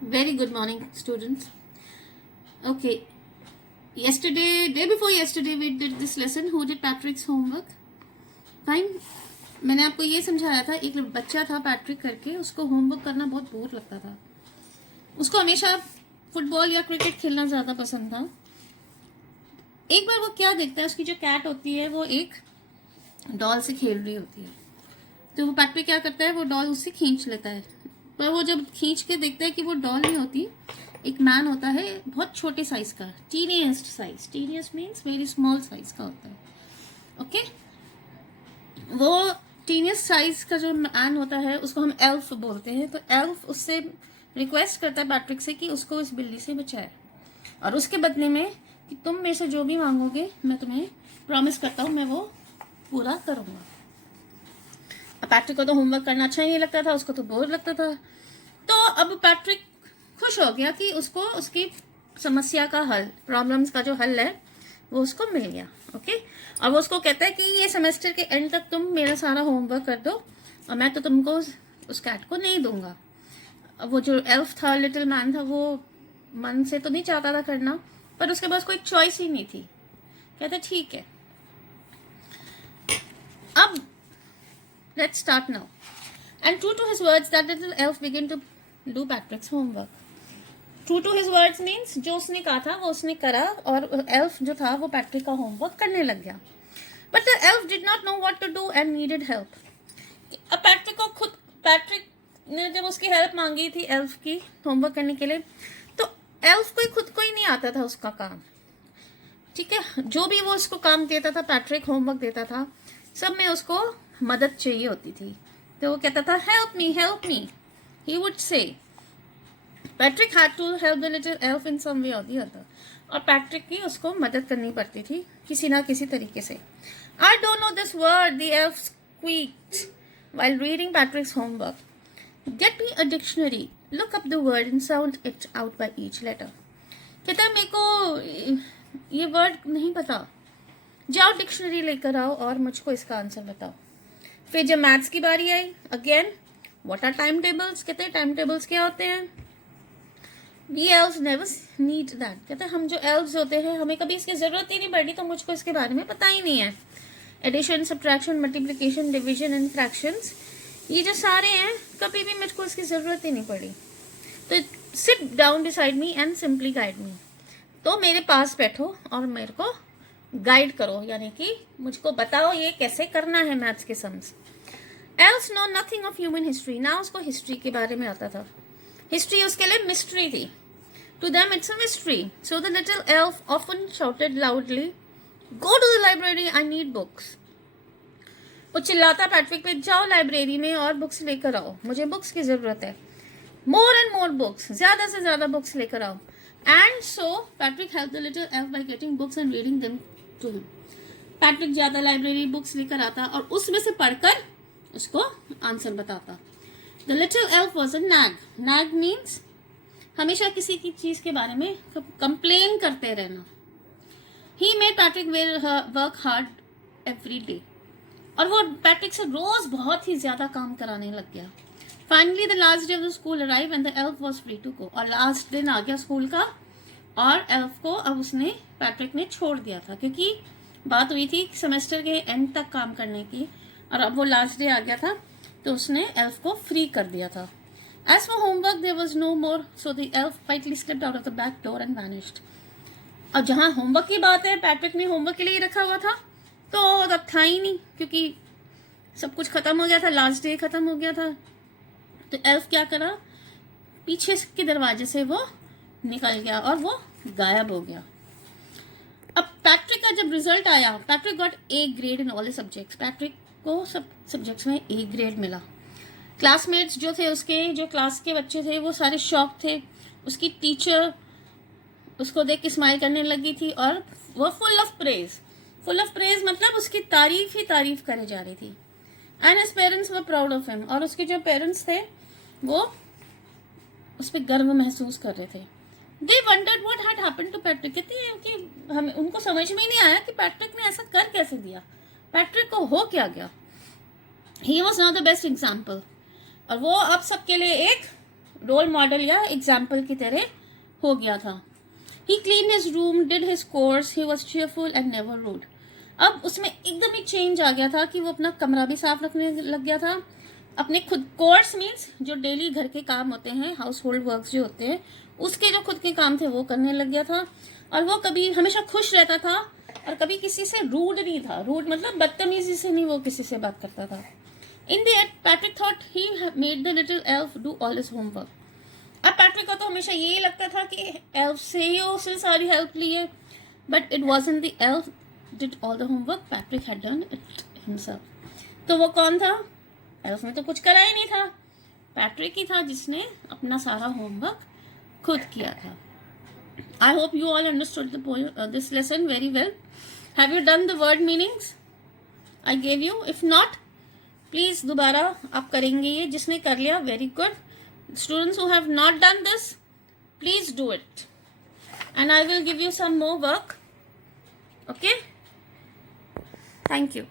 Very good morning, students. Okay, day before yesterday, we did this lesson. Who did Patrick's homework? Fine. मैंने आपको ये समझाया था, एक बच्चा था पैट्रिक करके, उसको होमवर्क करना बहुत बोर लगता था. उसको हमेशा फुटबॉल या क्रिकेट खेलना ज़्यादा पसंद था. एक बार वो क्या देखता है, उसकी जो कैट होती है वो एक डॉल से खेल रही होती है. तो वो पैट्रिक क्या करता है, वो डॉल उससे खींच लेता है. पर वो जब खींच के देखता है कि वो डॉल नहीं होती, एक मैन होता है बहुत छोटे साइज का, tiniest size. Tiniest means very small size का होता है. ओके, वो टीनियस्ट साइज का जो मैन होता है उसको हम एल्फ बोलते हैं. तो एल्फ उससे रिक्वेस्ट करता है पैट्रिक से कि उसको इस बिल्ली से बचाए, और उसके बदले में कि तुम मेरे से जो भी मांगोगे मैं तुम्हें प्रॉमिस करता हूँ मैं वो पूरा करूँगा. पैट्रिक को तो होमवर्क करना अच्छा ही नहीं लगता था, उसको तो बोर लगता था. तो अब पैट्रिक खुश हो गया कि उसको उसकी समस्या का हल, प्रॉब्लम्स का जो हल है वो उसको मिल गया. ओके, और वो उसको कहता है कि ये सेमेस्टर के एंड तक तुम मेरा सारा होमवर्क कर दो और मैं तो तुमको उस कैट को नहीं दूंगा. अब वो जो एल्फ था, लिटिल मैन था, वो मन से तो नहीं चाहता था करना, पर उसके पास कोई चॉइस ही नहीं थी. कहता ठीक है. अब let's start now. And true to his words, that little elf began to do Patrick's homework. True to his words means जो उसने कहा था वो उसने करा, और elf जो था वो पैट्रिक का होमवर्क करने लग गया. But the elf did not know what to do and needed help. अब पैट्रिक ने जब उसकी हेल्प मांगी थी elf की होमवर्क करने के लिए, तो elf को खुद को ही नहीं आता था उसका काम. ठीक है, जो भी वो उसको काम देता था, पैट्रिक होमवर्क देता था, सब में उसको मदद चाहिए होती थी. तो वो कहता था help me he would say. Patrick had to help the little elf in some way और द अदर, और पैट्रिक की उसको मदद करनी पड़ती थी किसी ना किसी तरीके से. I don't know this word, the elf squeaked while reading Patrick's homework. Get me a dictionary, look up the word and sound it out by each letter. कहता है मेरे को ये वर्ड नहीं पता, जाओ डिक्शनरी लेकर आओ और मुझको इसका आंसर बताओ. फिर जब मैथ्स की बारी आई, again what are time tables. कहते हैं टाइम टेबल्स क्या होते हैं. We elves never need that. कहते हैं हम जो एल्व्स होते हैं हमें कभी इसकी जरूरत ही नहीं पड़ी, तो मुझको इसके बारे में पता ही नहीं है. Addition, subtraction, multiplication, division and fractions, ये जो सारे हैं कभी भी मुझको इसकी जरूरत ही नहीं पड़ी. तो sit down beside me and simply guide me. तो मेरे पास बैठो और मेरे को गाइड करो, यानी कि मुझको बताओ ये कैसे करना है मैथ्स के sums. Else know nothing of human history. ना उसको हिस्ट्री के बारे में आता था. हिस्ट्री उसके लिए मिस्ट्री थी. To them it's a mystery. So the little elf often shouted loudly, go to the library, I need books. वो चिल्लाता पैट्रिक पे, जाओ लाइब्रेरी में और बुक्स लेकर आओ, मुझे बुक्स की जरूरत है. मोर एंड मोर बुक्स, ज्यादा से ज्यादा बुक्स लेकर आओ. And so Patrick helped the little elf by getting books and reading them to him. Patrick ज्यादा लाइब्रेरी बुक्स लेकर आता और उसमें से पढ़कर उसको आंसर बताता. The little elf was a nag. Nag means हमेशा किसी की चीज के बारे में कंप्लेन करते रहना. He made Patrick work hard every day. और वो पैट्रिक से रोज बहुत ही ज्यादा काम कराने लग गया. Finally, the last day of the school arrived and the elf was free to go. और लास्ट दिन आ गया स्कूल का, और एल्फ को अब उसने पैट्रिक ने छोड़ दिया था, क्योंकि बात हुई थी सेमेस्टर के एंड तक काम करने की, और अब वो लास्ट डे आ गया था तो उसने एल्फ को फ्री कर दिया था. As for homework, there was no more, so the elf quietly slipped out of the back door and vanished. अब जहाँ होमवर्क की बात है, पैट्रिक ने होमवर्क के लिए रखा हुआ था, तो अब था ही नहीं, क्योंकि सब कुछ खत्म हो गया था, लास्ट डे खत्म हो गया था. तो एल्फ क्या करा, पीछे के दरवाजे से वो निकल गया और वो गायब हो गया. अब पैट्रिक का जब रिजल्ट आया, Patrick got A grade in all subjects. Patrick को सब सब्जेक्ट्स में ए ग्रेड मिला. क्लासमेट्स जो थे उसके, जो क्लास के बच्चे थे, वो सारे शॉक थे. उसकी टीचर उसको देख के स्माइल करने लगी थी, और वो फुल ऑफ प्रेज मतलब उसकी तारीफ ही तारीफ करे जा रही थी. And his parents were proud of him. और उसके जो पेरेंट्स थे वो उस पर गर्व महसूस कर रहे थे. They wondered what had happened to Patrick. कहते हैं कि हमें उनको समझ में ही नहीं आया कि पैट्रिक ने ऐसा कर कैसे दिया, पैट्रिक को हो क्या गया. He was now the best example. और वो अब सबके लिए एक रोल मॉडल या एग्जाम्पल की तरह हो गया था. He cleaned his room, did his chores, he was cheerful and never rude. अब उसमें एकदम ही चेंज आ गया था कि वो अपना कमरा भी साफ रखने लग गया था. अपने खुद कोर्स मीन्स जो डेली घर के काम होते हैं, हाउस होल्ड वर्क्स जो होते हैं, उसके जो खुद के काम थे वो करने लग गया था. और वो कभी हमेशा खुश रहता था और कभी किसी से रूड नहीं था. रूड मतलब बदतमीजी से नहीं वो किसी से बात करता था. In the end Patrick thought he made the little elf do all his homework. अब पैट्रिक को तो हमेशा यही लगता था कि एल्फ से ही उसने सारी हेल्प ली है, but it wasn't the elf did all the homework, Patrick had done it himself. तो वो कौन था? एल्फ ने तो कुछ करा ही नहीं था, पैट्रिक ही था जिसने अपना सारा होमवर्क खुद किया था. I hope you all understood this lesson very well. Have you done the word meanings I gave you? If not, please दोबारा आप करेंगे ये. जिसने कर लिया, very good. Students who have not done this, please do it, and I will give you some more work. Okay, thank you.